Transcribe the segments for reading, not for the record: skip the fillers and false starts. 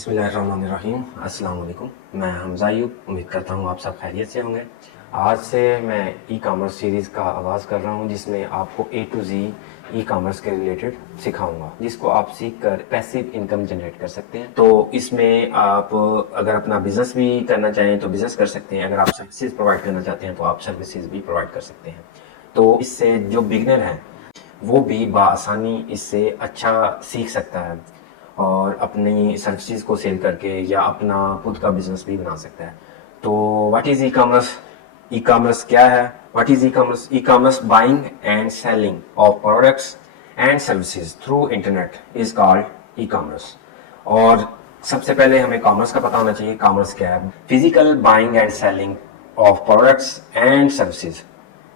بسم اللہ الرحمن الرحیم، السلام علیکم۔ میں حمزہ ایوب، امید کرتا ہوں آپ سب خیریت سے ہوں گے۔ آج سے میں ای کامرس سیریز کا آغاز کر رہا ہوں، جس میں آپ کو اے ٹو زی ای کامرس کے ریلیٹڈ سکھاؤں گا، جس کو آپ سیکھ کر پیسیو انکم جنریٹ کر سکتے ہیں۔ تو اس میں آپ اگر اپنا بزنس بھی کرنا چاہیں تو بزنس کر سکتے ہیں، اگر آپ سروسز پرووائڈ کرنا چاہتے ہیں تو آپ سروسز بھی پرووائڈ کر سکتے ہیں۔ تو اس سے جو بگنر ہیں وہ بھی بآسانی اس سے اچھا سیکھ سکتا ہے اور اپنی سروسز کو سیل کر کے یا اپنا خود کا بزنس بھی بنا سکتا ہے۔ تو what is e commerce? E commerce کیا ہے؟ What is e commerce? E commerce buying and selling of products and services through internet is called e commerce. اور سب سے پہلے ہمیں کامرس کا پتہ ہونا چاہیے، کامرس کیا ہے۔ Physical buying and selling of products and services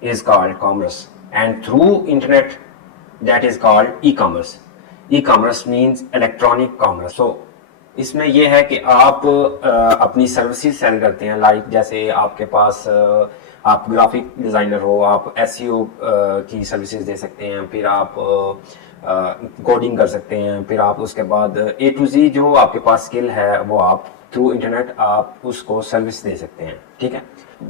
is called commerce, and through internet that is called e-commerce. E-commerce means electronic commerce. So اس میں یہ ہے کہ آپ اپنی سروسز سیل کرتے ہیں، لائک جیسے آپ کے پاس آپ گرافک ڈیزائنر ہو، آپ ایس ای او کی سروسز دے سکتے ہیں، پھر آپ کوڈنگ کر سکتے ہیں، پھر آپ اس کے بعد اے ٹو زی جو آپ کے پاس اسکل ہے وہ آپ تھرو انٹرنیٹ آپ اس کو سروس دے سکتے ہیں، ٹھیک ہے۔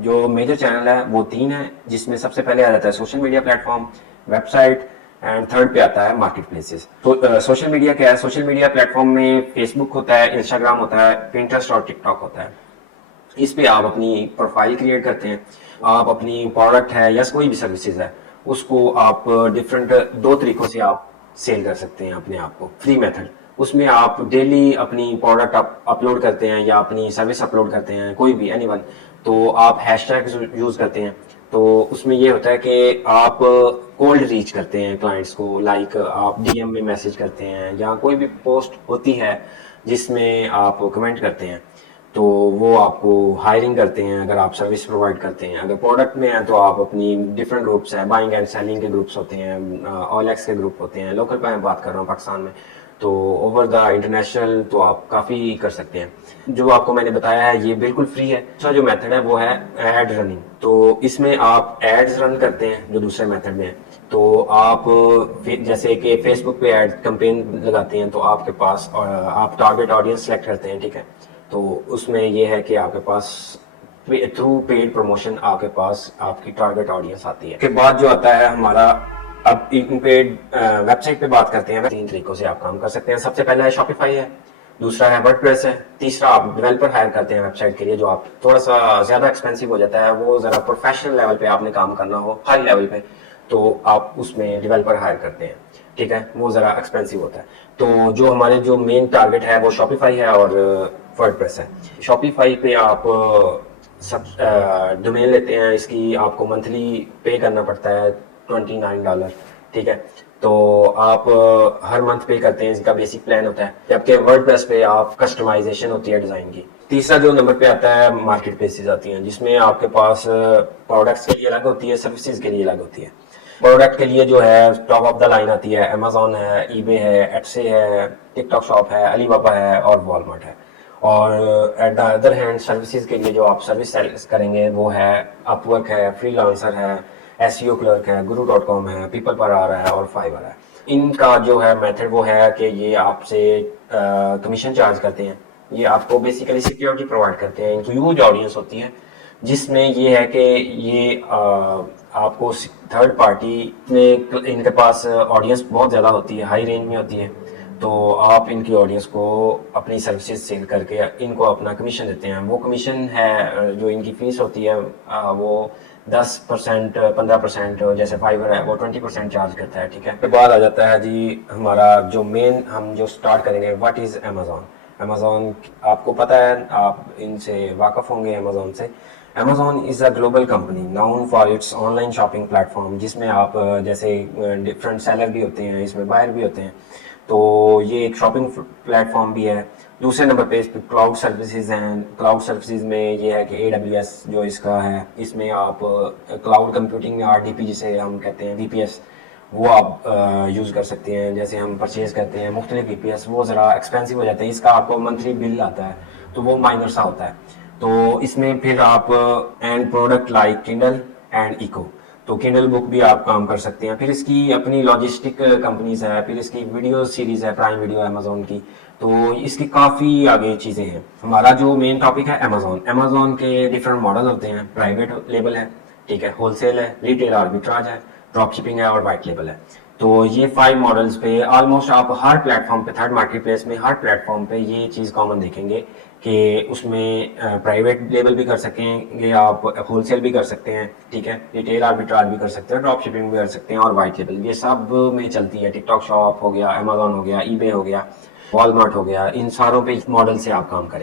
جو میجر چینل ہے وہ 3 ہیں، جس میں سب سے پہلے آ جاتا ہے social media platform, website, and third پہ آتا ہے مارکیٹ پلیسز۔ تو سوشل میڈیا کیا ہے؟ سوشل میڈیا پلیٹ فارم میں فیس بک ہوتا ہے، انسٹاگرام ہوتا ہے، پنٹرسٹ اور ٹک ٹاک ہوتا ہے۔ اس پہ آپ اپنی پروفائل کریٹ کرتے ہیں، آپ اپنی پروڈکٹ ہے یا کوئی بھی سروسز ہے اس کو آپ ڈفرینٹ 2 طریقوں سے آپ سیل کر سکتے ہیں اپنے آپ کو، فری میتھڈ۔ اس میں آپ ڈیلی اپنی پروڈکٹ اپلوڈ کرتے ہیں یا اپنی سروس اپلوڈ کرتے ہیں، کوئی بھی اینی ون، تو آپ ہیش ٹیگ یوز کرتے ہیں۔ تو اس میں یہ ہوتا ہے کہ آپ کولڈ ریچ کرتے ہیں کلائنٹس کو، لائک آپ ڈی ایم میں میسج کرتے ہیں یا کوئی بھی پوسٹ ہوتی ہے جس میں آپ کمنٹ کرتے ہیں تو وہ آپ کو ہائرنگ کرتے ہیں اگر آپ سروس پرووائڈ کرتے ہیں۔ اگر پروڈکٹ میں ہیں تو آپ اپنی ڈفرینٹ گروپس ہیں، بائنگ اینڈ سیلنگ کے گروپس ہوتے ہیں، آل ایکس کے گروپ ہوتے ہیں، لوکل پہ میں بات کر رہا ہوں پاکستان میں، تو اوور دا انٹرنیشنل تو آپ کافی کر سکتے ہیں۔ جو آپ کو میں نے بتایا ہے یہ بالکل فری ہے۔ دوسرا جو میتھڈ ہے وہ ہے ایڈ رننگ۔ تو اس میں آپ ایڈز رن کرتے ہیں جو دوسرے میتھڈ میں ہے، تو آپ جیسے کہ فیس بک پہ ایڈ کمپین لگاتے ہیں تو آپ کے پاس آپ ٹارگیٹ آڈینس سلیکٹ کرتے ہیں، ٹھیک ہے۔ تو اس میں یہ ہے کہ آپ کے پاس تھرو پیڈ پروموشن آپ کے پاس آپ کی ٹارگیٹ آڈینس آتی ہے۔ اس کے بعد جو آتا ہے ہمارا، اب ان پہ ویب سائٹ پہ بات کرتے ہیں۔ 3 طریقوں سے آپ کام کر سکتے ہیں۔ سب سے پہلا ہے شاپیفائی ہے، دوسرا ہے ورڈ پریس ہے، تیسرا آپ ڈیولپر ہائر کرتے ہیں ویب سائٹ کے لیے، جو آپ تھوڑا سا زیادہ ایکسپینسو ہو جاتا ہے، وہ ذرا پروفیشنل لیول پہ آپ نے کام کرنا ہو، ہائی لیول پہ، تو آپ اس میں ڈیولپر ہائر کرتے ہیں، ٹھیک ہے، وہ ذرا ایکسپینسو ہوتا ہے۔ تو جو ہمارے جو مین ٹارگیٹ ہے وہ شاپیفائی ہے اور ورڈ پریس ہے۔ شاپیفائی پہ آپ سب ڈومین لیتے ہیں، اس کی آپ کو منتھلی پے کرنا پڑتا ہے $29، ٹھیک ہے۔ تو آپ ہر منتھ پے کرتے ہیں، اس کا بیسک پلان ہوتا ہے، جبکہ ورڈ پریس پہ آپ کسٹمائزیشن ہوتی ہے ڈیزائن کی۔ تیسرا جو نمبر پہ آتا ہے مارکیٹ پلیسز آتی ہیں، جس میں آپ کے پاس پروڈکٹس کے لیے الگ ہوتی ہے، سروسز کے لیے الگ ہوتی ہے۔ پروڈکٹ کے لیے جو ہے ٹاپ آف دا لائن آتی ہے، امیزون ہے، ای بے ہے، ایٹسے ہے، ٹک ٹاک شاپ ہے، علی بابا ہے اور والمارٹ ہے۔ اور at the other hand services کے لیے جو آپ سروس سیل کریں گے وہ ہے اپ ورک ہے، فری لانسر ہے، ایس ای او کلرک ہے، guru.com ہے، پیپل پر آ رہا ہے اور فائبر ہے۔ ان کا جو ہے میتھڈ وہ ہے کہ یہ آپ سے کمیشن چارج کرتے ہیں، یہ آپ کو بیسیکلی سیکیورٹی پرووائڈ کرتے ہیں۔ ہیوج آڈینس ہوتی ہے جس میں یہ ہے کہ یہ آپ کو تھرڈ پارٹی میں ان کے پاس آڈینس بہت زیادہ ہوتی ہے، ہائی رینج میں ہوتی ہے، تو آپ ان کی آڈینس کو اپنی سروسز سیل کر کے ان کو اپنا کمیشن دیتے ہیں۔ وہ کمیشن ہے جو ان کی فیس ہوتی ہے وہ 10%، 15%، جیسے فائبر ہے وہ 20% چارج کرتا ہے، ٹھیک ہے۔ اس کے بعد آ جاتا ہے جی ہمارا جو مین، ہم جو سٹارٹ کریں گے، واٹ از امیزون۔ امیزون آپ کو پتہ ہے، آپ ان سے واقف ہوں گے امیزون سے۔ Amazon is a global company known for its online shopping platform، جس میں آپ جیسے ڈفرینٹ سیلر بھی ہوتے ہیں، اس میں بائر بھی ہوتے ہیں، تو یہ ایک شاپنگ پلیٹ فارم بھی ہے۔ دوسرے نمبر پہ اس پہ کلاؤڈ سروسز ہیں۔ کلاؤڈ سروسز میں یہ ہے کہ AWS جو اس کا ہے، اس میں آپ کلاؤڈ کمپیوٹنگ میں RDP جسے ہم کہتے ہیں VPS، وہ آپ یوز کر سکتے ہیں۔ جیسے ہم پرچیز کرتے ہیں مختلف VPS، وہ ذرا ایکسپینسو ہو جاتے ہیں، اس کا آپ کو منتھلی بل آتا ہے تو وہ مائنر سا ہوتا ہے۔ تو اس میں پھر آپ and product like Kindle and Echo, تو کنڈل بک بھی آپ کام کر سکتے ہیں. پھر اس کی اپنی لاجسٹک کمپنیز ہے, پھر اس کی ویڈیو سیریز ہے پرائم ویڈیو امیزون کی, تو اس کی کافی آگے چیزیں ہیں. ہمارا جو مین ٹاپک ہے امیزون کے ڈفرینٹ ماڈل ہوتے ہیں. پرائیویٹ لیبل ہے, ٹھیک ہے, ہول سیل ہے, ریٹیل آربیٹراج ہے, ڈراپ شپنگ ہے اور وائٹ لیبل ہے. تو یہ 5 ماڈلز پہ آلموسٹ آپ ہر پلیٹ فارم پہ, تھرڈ مارکیٹ پلیس میں ہر پلیٹ فارم پہ یہ چیز کامن دیکھیں گے کہ اس میں پرائیویٹ لیبل بھی کر سکیں گے آپ, ہول سیل بھی کر سکتے ہیں, ٹھیک ہے, ریٹیل آربیٹراج بھی کر سکتے ہیں, ڈراپ شپنگ بھی کر سکتے ہیں اور وائٹ لیبل, یہ سب میں چلتی ہے. ٹک ٹاک شاپ ہو گیا, امیزون ہو گیا, ای بے ہو گیا, وال مارٹ ہو گیا, ان ساروں پہ ماڈل سے آپ کام کریں.